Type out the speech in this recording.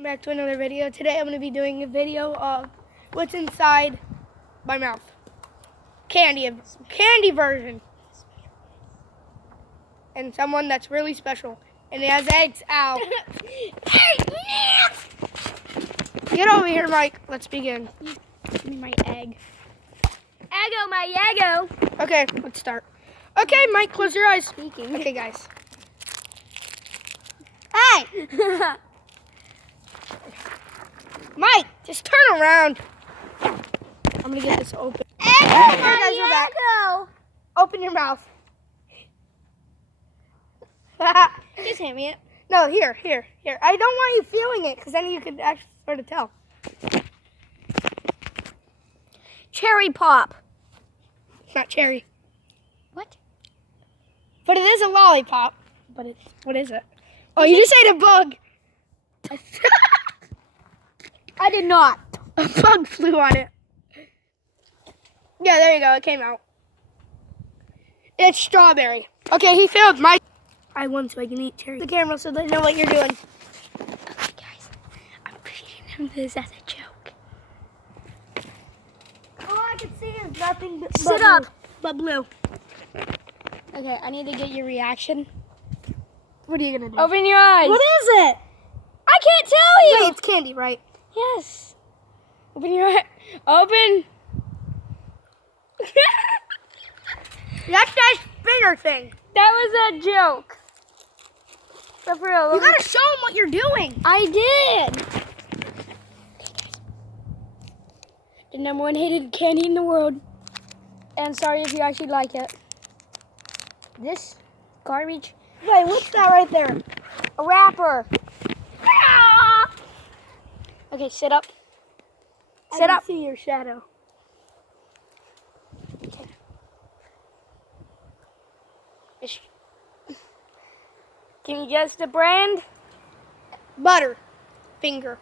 Welcome back to another video. Today I'm going to be doing a video of what's inside my mouth. Candy version. And someone that's really special. And it has eggs. Ow. Get over here, Mike. Let's begin. Give me my egg. Eggo, my eggo. Okay, let's start. Okay, Mike, close your eyes. Speaking. Okay, guys. Hey! Mike, just turn around. I'm going to get this open. Eggo, Guys, my we're back. eggo. Open your mouth. Just hand me it. No, here. I don't want you feeling it because then you could actually sort of tell. Cherry pop. It's not cherry. What? But it is a lollipop. But it's, what is it? Oh, you just ate a bug. I did not. A bug flew on it. Yeah, there you go. It came out. It's strawberry. Okay, he failed. I won so I can eat cherry. The camera so they know what you're doing. Okay, guys. I'm feeding him this as a joke. All I can see is nothing but Sit up. But blue. Okay, I need to get your reaction. What are you going to do? Open your eyes. What is it? I can't tell you. Wait, it's candy, right? Yes. Open your eye. Open. That's that spinner thing. That was a joke. But for real, You got to show them what you're doing. I did. The #1 hated candy in the world. And sorry if you actually like it. This garbage. Wait, what's that right there? A wrapper. Okay, sit up. Sit I up. can see your shadow. Can you guess the brand? Butter. Finger.